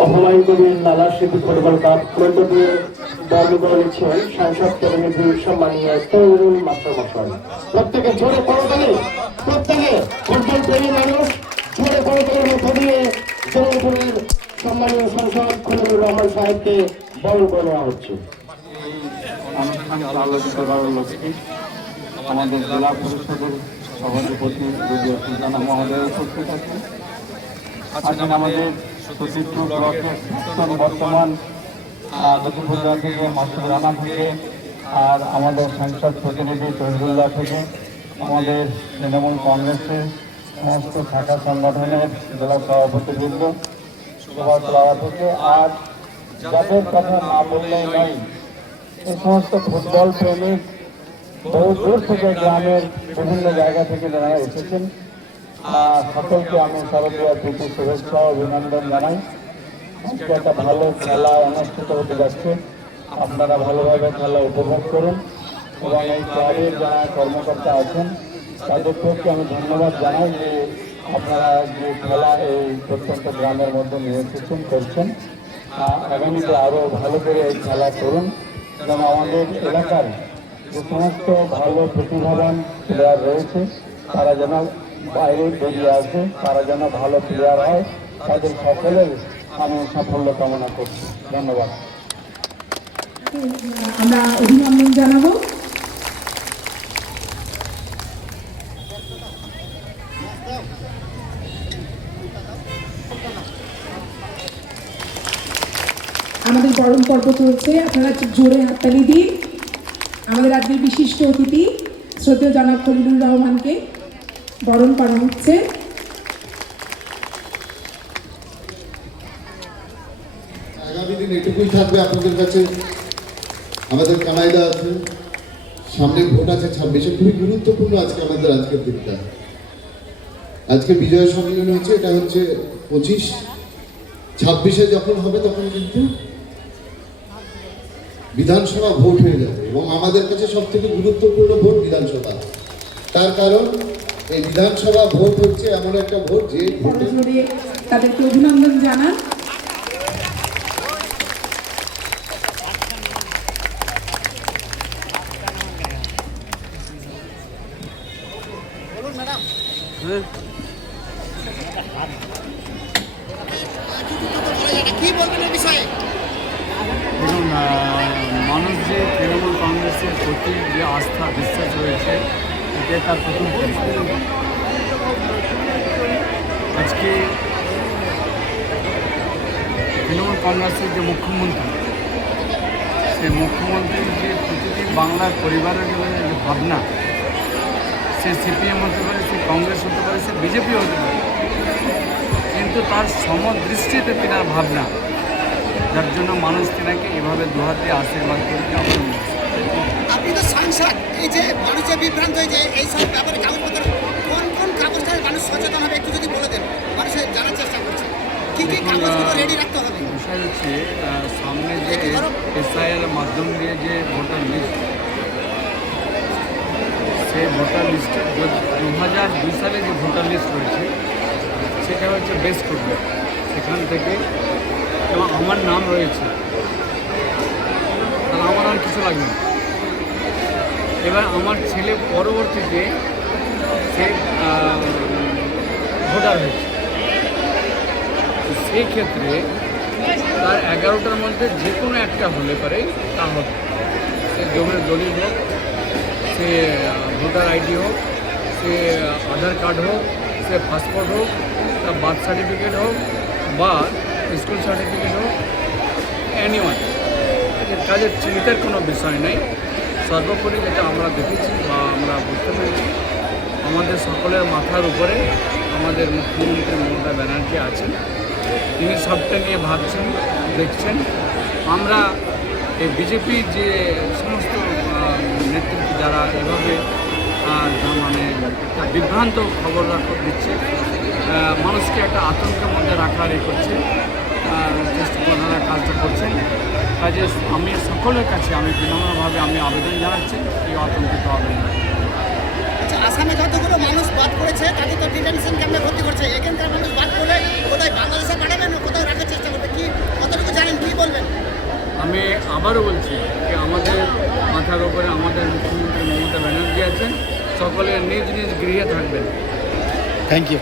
অহমায়ন কবির নালা স্মৃতি football cup মধ্য দিয়ে বর্ণিত নিচ্ছেন সংসদ প্রতিনিধি সম্মানীয় তৈরুল মাস্টার প্রত্যেকে জোরে করতালি প্রত্যেকে ফুটবল প্রেমী মানুষ জোরে করতালির মধ্য দিয়ে সম্মানীয় সংসদ খলিলুর রহমান সাহেবকে বরণ করে নেওয়া হচ্ছে আমাদের জেলা পরিষদের সভাধিপতি সুলতানা মহোদয় উপস্থিত আছেন আছেন আমাদের সতীর্থ ব্লকের বর্তমান লক্ষ্মীপুরা থেকে মাসুদ রানা থেকে আর আমাদের সংসদ প্রতিনিধি তহিদুল্লাহ থেকে আমাদের তৃণমূল কংগ্রেসের সমস্ত শাখা সংগঠনের জেলা সভাপতিবৃন্দ সভা ক্লাবা আর যাদের কথা না বললেই নয় এই সমস্ত ফুটবল প্রেমিক বহু দূর থেকে গ্রামের বিভিন্ন জায়গা থেকে যারা এসেছেন সকলকে আমি শারদীয় প্রীতি শুভেচ্ছা অভিনন্দন জানাই। আজকে একটা ভালো খেলা অনুষ্ঠিত হতে যাচ্ছে। আপনারা ভালোভাবে খেলা উপভোগ করুন এবং এই ক্লাবের যারা কর্মকর্তা আছেন, তাদের তাদেরকে আমি ধন্যবাদ জানাই যে আপনারা যে খেলা এই প্রত্যন্ত গ্রামের মধ্যে নিয়ে করছেন। আগামীতে আরও ভালো করে এই খেলা করুন। যেন আমাদের এলাকার যে সমস্ত ভালো প্রতিভাবান প্লেয়ার রয়েছে, তারা যেন বাইরে বেরিয়ে আসে, তারা যেন ভালো প্লেয়ার হয়, তাদের সকলের আমি সাফল্য কামনা করছি। ধন্যবাদ। আমরা অভিনন্দন জানাব। আমাদের বরণ পর্ব চলছে। আপনারা জোরে হাততালি দিন। আমাদের আজকের বিশিষ্ট অতিথি, শ্রদ্ধেয় জনাব খলিলুর রহমানকে বরণ করা হচ্ছে। আগামী দিন এটুকুই থাকবে আপনাদের কাছে। আমাদের কানাইদা আছে। সামনে ভোট আছে ছাব্বিশে। খুবই গুরুত্বপূর্ণ আজকে আমাদের আজকের দিনটা। আজকে বিজয় সম্মেলন হচ্ছে, এটা হচ্ছে পঁচিশ। ছাব্বিশে যখন হবে তখন কিন্তু বিধানসভা ভোট হয়ে যাবে এবং আমাদের কাছে সব থেকে গুরুত্বপূর্ণ ভোট বিধানসভা। তার কারণ এই বিধানসভা ভোট হচ্ছে এমন একটা ভোট যে তাদেরকে অভিনন্দন জানান। কি বলবেন বিষয়ে? প্রতি যে আস্থা, বিশ্বাস রয়েছে এটা তার প্রথম। আজকে তৃণমূল কংগ্রেসের যে মুখ্যমন্ত্রী, সেই মুখ্যমন্ত্রীর যে প্রতিটি বাংলার পরিবারের জন্য যে ভাবনা, সে সিপিএম হতে পারে, সে কংগ্রেস হতে পারে, সে বিজেপি হতে পারে, কিন্তু তার সমদৃষ্টিতে তিনার ভাবনা যার জন্য মানুষ তেনাকে এভাবে দুহাত আশীর্বাদ করে তো সাংসদ এই যে মানুষের বিভ্রান্ত হয়ে যে এই সব ব্যাপারে কাগজপত্র কোন কোন কাগজটায় মানুষ সচেতন হবে একটু যদি বলে দেন মানুষের জানার চেষ্টা করছে। কি কি কাগজগুলো রেডি রাখতে হবে? বিষয় হচ্ছে সামনে যে এসআইআর মাধ্যম দিয়ে যে ভোটার লিস্ট সেই ভোটার লিস্টে দু হাজার দুই সালে যে ভোটার লিস্ট রয়েছে সেটা হচ্ছে বেস্ট করবে। সেখান থেকে এবং আমার নাম রয়েছে তাহলে আমার আর কিছু লাগবে না। এবার আমার ছেলে পরবর্তীতে সে ভোটার হয়েছে। সেই ক্ষেত্রে তার এগারোটার মধ্যে যে কোনো একটা হলে পারে তা হবে। সে জমির দলিল হোক, সে ভোটার আইডি হোক, সে আধার কার্ড হোক, সে পাসপোর্ট হোক, তার বার্থ সার্টিফিকেট হোক বা স্কুল সার্টিফিকেট হোক এনি ওয়ান কাজের চিন্তার কোনো বিষয় নেই। সর্বোপরি যেটা আমরা দেখেছি বা আমরা বুঝতে পেরেছি, আমাদের সকলের মাথার উপরে আমাদের মুখ্যমন্ত্রী মমতা ব্যানার্জি আছেন। তিনি সবটা নিয়ে ভাবছেন, দেখছেন। আমরা এই বিজেপির যে সমস্ত নেতৃত্ব যারা এভাবে মানে একটা বিভ্রান্ত খবর দিচ্ছে মানুষকে একটা আতঙ্কের মধ্যে রাখার এ করছে। চেষ্টা কাজটা করছেন। কাজে আমি সকলের কাছে আমি বিনম্রভাবে আমি আবেদন জানাচ্ছি কেউ আতঙ্কিত হবেন না। আচ্ছা আসামে যতগুলো মানুষ বাদ পড়েছে তাদের তো ডিটেনশন ক্যাম্পে ভর্তি করছে। এখানকার মানুষ বাদ পড়লে কোথায় বাংলাদেশে পাঠাবেন না কোথাও রাখার চেষ্টা করবে? কি কতটুকু জানেন কি বলবেন? আমি আবারও বলছি যে আমাদের মাথার উপরে আমাদের মুখ্যমন্ত্রী মমতা ব্যানার্জি আছেন। সকলে নিজ নিজ গৃহে থাকবেন। Thank you